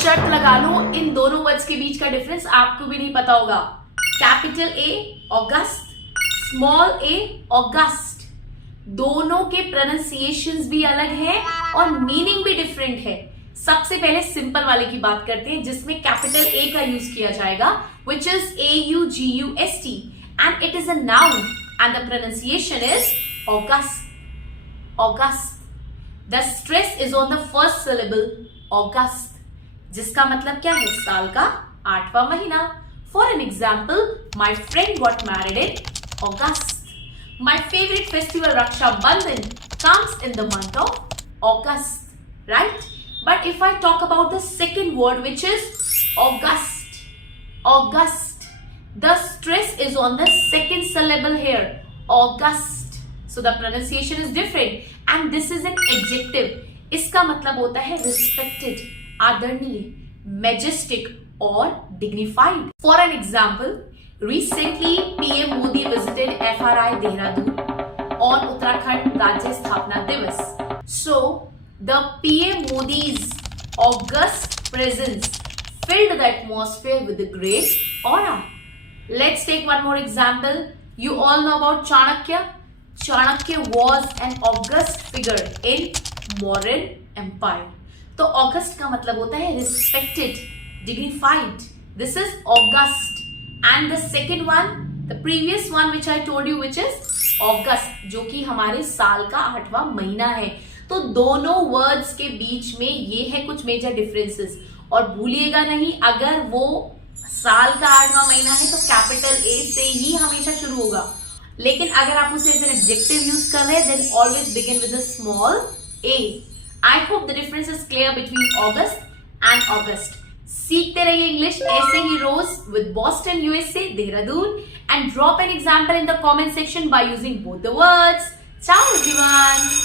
शर्त लगा लो, इन दोनों वर्ड्स के बीच का डिफरेंस आपको भी नहीं पता होगा। Capital A August, small A August, दोनों के प्रोनाउंसिएशंस भी अलग हैं और मीनिंग भी डिफरेंट है। सबसे पहले सिंपल वाले की बात करते हैं जिसमें कैपिटल ए का यूज किया जाएगा, which is AUGUST and it is a noun and the pronunciation is August. August. The stress is on the first syllable August, जिसका मतलब क्या है? साल का 8वां महीना। For an example, my friend got married in August. My favorite festival Raksha Bandhan comes in the month of August, right? But if I talk about the second word, which is August, August, the stress is on the second syllable here, August. So the pronunciation is different and this is an adjective. इसका मतलब होता है respected, आदरणीय, majestic और dignified. For an example, recently PM Modi visited FRI Dehradun on Uttarakhand Rajya Sthapna Divas. So the PM Modi's august presence filled the atmosphere with a great aura. Let's take one more example. You all know about Chanakya. Chanakya was an august figure in Mauryan Empire. तो August का मतलब होता है respected, dignified. This is August. And the second one, the previous one which I told you, which is August, जो कि हमारे साल का 8वां महीना है। तो दोनों वर्ड्स के बीच में ये है कुछ मेजर डिफरेंसेस। और भूलिएगा नहीं, अगर वो साल का 8वां महीना है तो कैपिटल ए से ही हमेशा शुरू होगा, लेकिन अगर आप उसे एज एन एडजेक्टिव यूज कर रहे हैं then always begin with a small a. I hope the difference is clear between August and August. सीखते रहिए इंग्लिश ऐसे ही रोज with Boston USA Dehradun and drop an example in the comment section by using both the words. Ciao everyone!